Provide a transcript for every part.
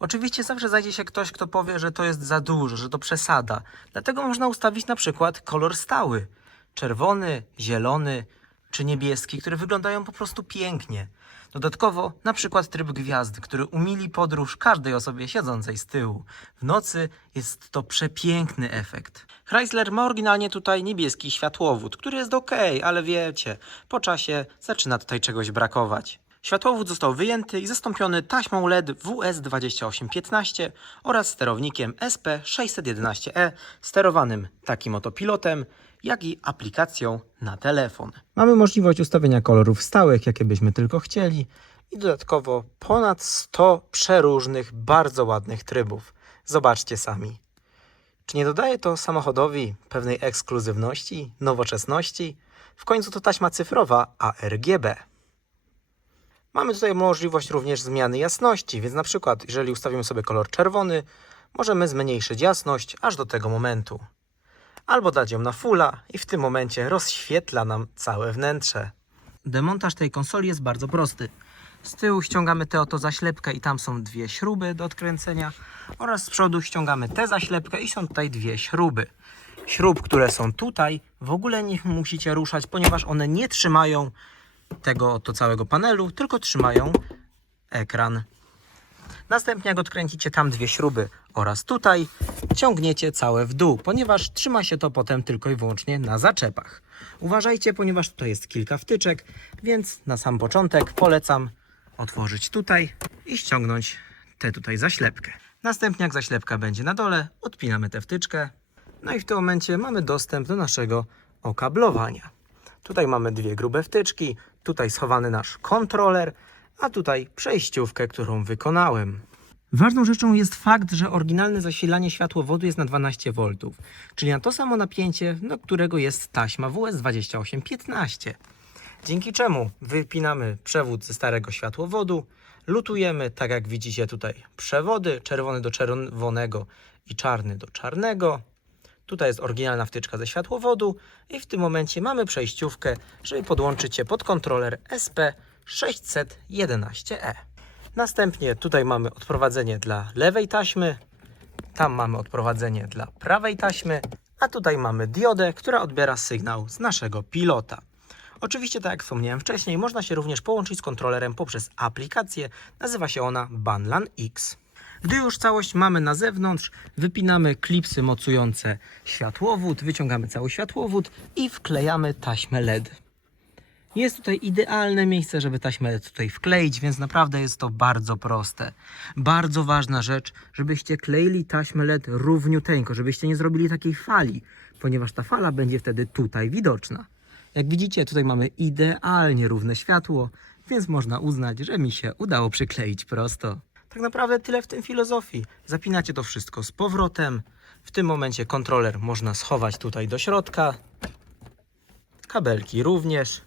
Oczywiście zawsze znajdzie się ktoś, kto powie, że to jest za dużo, że to przesada. Dlatego można ustawić na przykład kolor stały. Czerwony, zielony czy niebieski, które wyglądają po prostu pięknie. Dodatkowo na przykład tryb gwiazdy, który umili podróż każdej osobie siedzącej z tyłu. W nocy jest to przepiękny efekt. Chrysler ma oryginalnie tutaj niebieski światłowód, który jest ok, ale wiecie, po czasie zaczyna tutaj czegoś brakować. Światłowód został wyjęty i zastąpiony taśmą LED WS2815 oraz sterownikiem SP611E E, sterowanym takim oto pilotem, jak i aplikacją na telefon. Mamy możliwość ustawienia kolorów stałych, jakie byśmy tylko chcieli i dodatkowo ponad 100 przeróżnych, bardzo ładnych trybów. Zobaczcie sami. Czy nie dodaje to samochodowi pewnej ekskluzywności, nowoczesności? W końcu to taśma cyfrowa ARGB. Mamy tutaj możliwość również zmiany jasności, więc na przykład jeżeli ustawimy sobie kolor czerwony, możemy zmniejszyć jasność aż do tego momentu. Albo dać ją na fulla i w tym momencie rozświetla nam całe wnętrze. Demontaż tej konsoli jest bardzo prosty. Z tyłu ściągamy tę oto zaślepkę i tam są dwie śruby do odkręcenia oraz z przodu ściągamy tę zaślepkę i są tutaj dwie śruby. Śrub, które są tutaj, w ogóle nie musicie ruszać, ponieważ one nie trzymają tego oto całego panelu, tylko trzymają ekran. Następnie jak odkręcicie tam dwie śruby oraz tutaj, ciągniecie całe w dół, ponieważ trzyma się to potem tylko i wyłącznie na zaczepach. Uważajcie, ponieważ tutaj jest kilka wtyczek, więc na sam początek polecam otworzyć tutaj i ściągnąć tę tutaj zaślepkę. Następnie jak zaślepka będzie na dole, odpinamy tę wtyczkę. No i w tym momencie mamy dostęp do naszego okablowania. Tutaj mamy dwie grube wtyczki, tutaj schowany nasz kontroler, a tutaj przejściówkę, którą wykonałem. Ważną rzeczą jest fakt, że oryginalne zasilanie światłowodu jest na 12 V, czyli na to samo napięcie, do którego jest taśma WS2815. Dzięki czemu wypinamy przewód ze starego światłowodu, lutujemy, tak jak widzicie tutaj, przewody, czerwony do czerwonego i czarny do czarnego. Tutaj jest oryginalna wtyczka ze światłowodu i w tym momencie mamy przejściówkę, żeby podłączyć je pod kontroler SP611E. Następnie tutaj mamy odprowadzenie dla lewej taśmy, tam mamy odprowadzenie dla prawej taśmy, a tutaj mamy diodę, która odbiera sygnał z naszego pilota. Oczywiście, tak jak wspomniałem wcześniej, można się również połączyć z kontrolerem poprzez aplikację. Nazywa się ona Banlan X. Gdy już całość mamy na zewnątrz, wypinamy klipsy mocujące światłowód, wyciągamy cały światłowód i wklejamy taśmę LED. Jest tutaj idealne miejsce, żeby taśmę LED tutaj wkleić, więc naprawdę jest to bardzo proste. Bardzo ważna rzecz, żebyście kleili taśmę LED równiuteńko, żebyście nie zrobili takiej fali, ponieważ ta fala będzie wtedy tutaj widoczna. Jak widzicie, tutaj mamy idealnie równe światło, więc można uznać, że mi się udało przykleić prosto. Tak naprawdę tyle w tym filozofii. Zapinacie to wszystko z powrotem. W tym momencie kontroler można schować tutaj do środka. Kabelki również.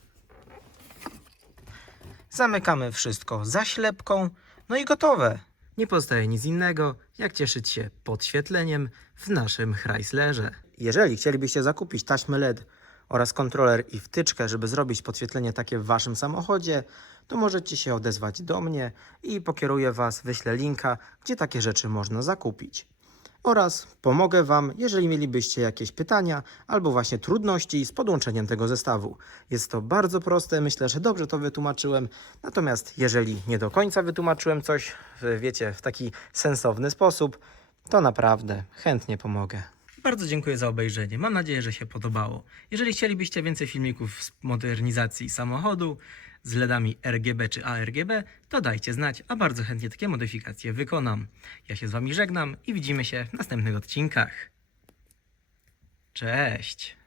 Zamykamy wszystko zaślepką. No i gotowe. Nie pozostaje nic innego, jak cieszyć się podświetleniem w naszym Chryslerze. Jeżeli chcielibyście zakupić taśmę LED oraz kontroler i wtyczkę, żeby zrobić podświetlenie takie w waszym samochodzie, to możecie się odezwać do mnie i pokieruję was, wyślę linka, gdzie takie rzeczy można zakupić. Oraz pomogę Wam, jeżeli mielibyście jakieś pytania albo właśnie trudności z podłączeniem tego zestawu. Jest to bardzo proste, myślę, że dobrze to wytłumaczyłem. Natomiast jeżeli nie do końca wytłumaczyłem coś, wiecie, w taki sensowny sposób, to naprawdę chętnie pomogę. Bardzo dziękuję za obejrzenie. Mam nadzieję, że się podobało. Jeżeli chcielibyście więcej filmików z modernizacji samochodu z LEDami RGB czy ARGB, to dajcie znać, a bardzo chętnie takie modyfikacje wykonam. Ja się z Wami żegnam i widzimy się w następnych odcinkach. Cześć!